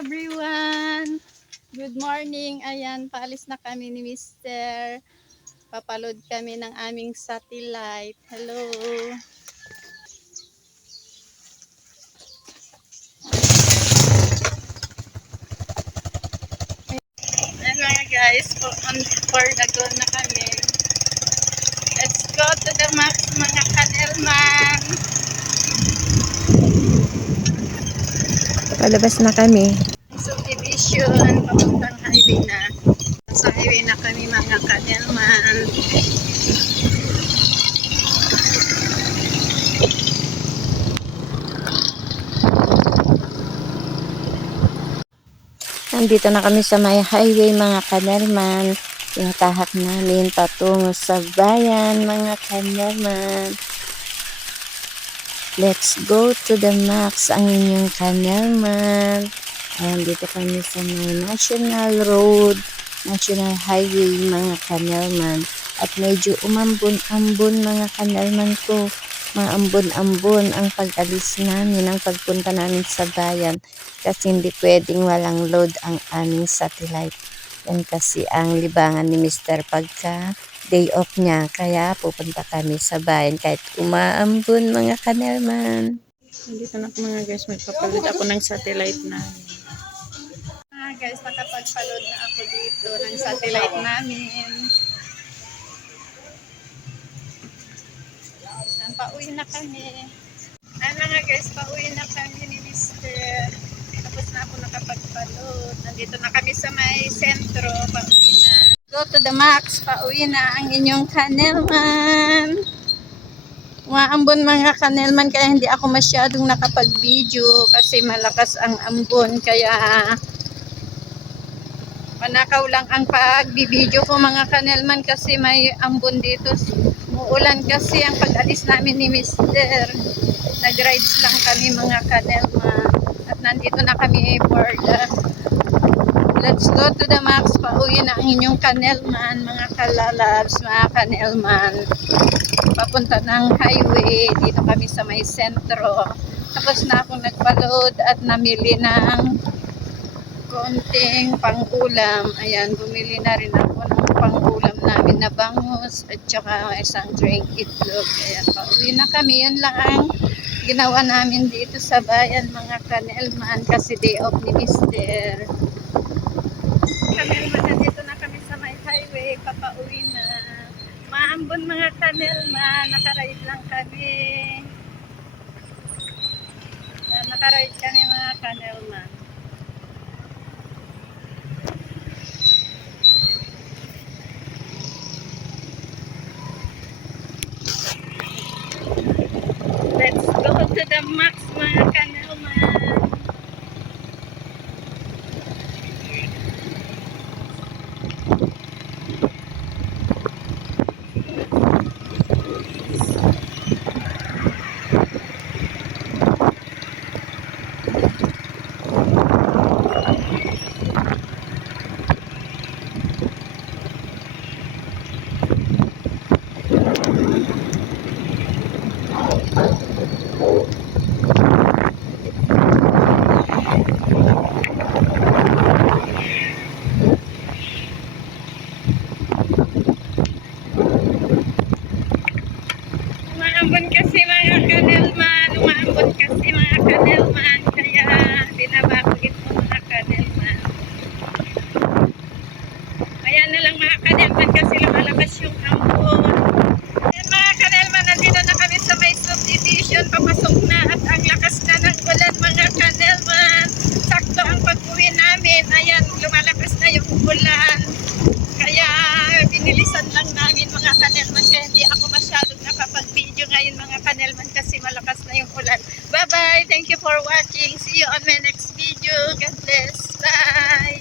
everyone! Good morning. Ayan, paalis na kami ni Mr. Papaload kami ng aming satellite. Hello! Ayan mga guys, for the go na kami. Let's go to the max mga kanelman. Palabas na kami. Subdivision, papuntang highway na. Sa highway na kami mga kanelman. Nandito na kami sa may highway mga kanelman. Tinatahak namin patungo sa bayan mga kanelman. Let's go to the max ang inyong kanelman. Ayan, dito kami sa may National Road, National Highway mga kanelman. At medyo umambon-ambon mga kanelman ko. Maambon-ambon ang pag-alis namin, ang pagpunta namin sa bayan. Kasi hindi pwedeng walang load ang aming satellite. Yan kasi ang libangan ni Mr. pagka day off niya. Kaya pupunta kami sa bayan kahit umaambon mga kanelman. Dito na mga guys, magpapaload ako ng satellite namin. Mga guys, nakapagpaload na ako dito ng satellite namin. Pauwi na kami. Ay mga guys, pauwi na kami ni Mr. Tapos na ako nakapagpaload. Nandito na kami sa may sentro. Pauwi na. Go to the max. Pauwi na ang inyong kanelman. Umaambon mga kanelman kaya hindi ako masyadong nakapag-video kasi malakas ang ambon kaya manakaw lang ang pag-video ko mga kanelman kasi may ambon dito. Muulan kasi ang pag-alis namin ni Mr. Nag-rides lang kami mga kanelman at nandito na kami for the let's go to the max. Pauwi na ang inyong kanelman mga kalalabs, mga kanelman. Papunta ng highway. Dito kami sa may sentro. Tapos na akong nagpaload at namili ng konting pang-ulam. Ayan, bumili na rin ako ng pang-ulam namin na bangus at saka isang drink itlog. Ayan, pauwi na kami. Yun lang ang ginawa namin dito sa bayan mga kanelman kasi day off ni Mr. Kanelman, nandito na kami sa may highway. Papauwi na. Maambon mga kanelman, nakaride lang kami. Nakaride kami mga kanelman. Let's go to the max mga kanelman. Umaambon kasi mga kanelman, umaambon kasi mga kanelman, kaya binabakit mo mga kanelman. Ayan na lang mga kanelman kasi lumalakas yung ambon. Ayan mga kanelman, nandito na kami sa may subdivision, papasok na at ang lakas na ng ulan mga kanelman. Sakto ang pag-uwi namin, ayan lumalakas na yung ulan. Kaya binilisan lang namin mga kanelman kaya hindi ako masyadong nakapag-video ngayon mga kanelman kasi malakas na yung ulan. Bye bye! Thank you for watching. See you on my next video. God bless. Bye!